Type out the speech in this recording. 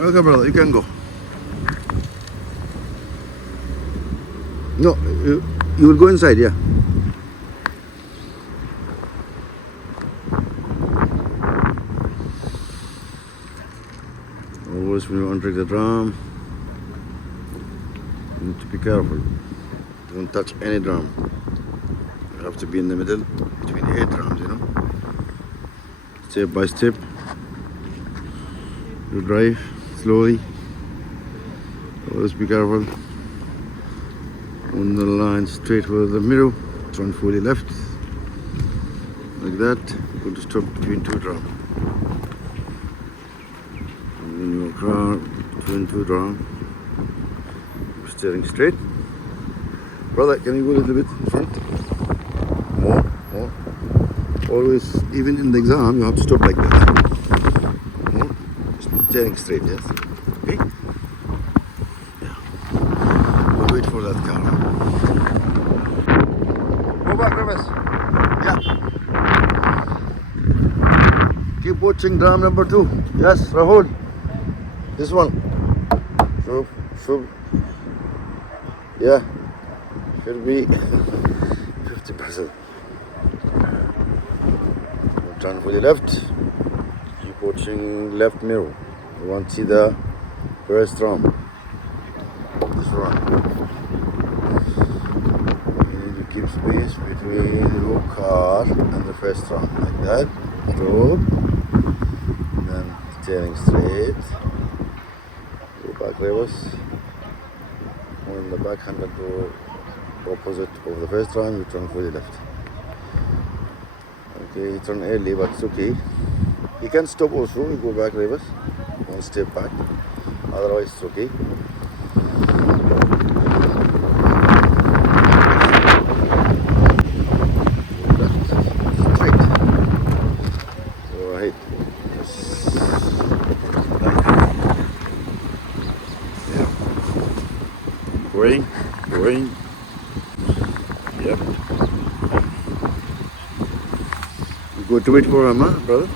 Okay, brother, you can go. No, you will go inside, yeah. Always when you enter the drum, you need to be careful. Don't touch any drum. You have to be in the middle between the 8 drums, you know. Step by step. You drive slowly. Always be careful. On the line straight with the mirror. Turn fully left. Like that. You're going to stop between 2 drums. In your car, between 2 drums. Steering straight. Brother, can you go a little bit in front? More. Always, even in the exam, you have to stop like that. More. Steering straight, yes. Okay? Yeah. We'll wait for that car. Go back, Remus. Yeah. Keep watching drum number 2. Yes, Rahul. This one. Should. Yeah. Should be 50%. Turn for the left. Keep watching left mirror. You want to see the first drum. This one. You need to keep space between your car and the first drum. Like that. Stop. Then steering straight. Go back reverse. On the back handle go opposite of the first drum, you turn for the left. Okay, you turn early, but it's okay. You can stop also, you go back reverse, 1 step back, otherwise it's okay. Left, straight. Go ahead. Yes. Yeah. Going. Yep. You go to wait for him, huh, brother?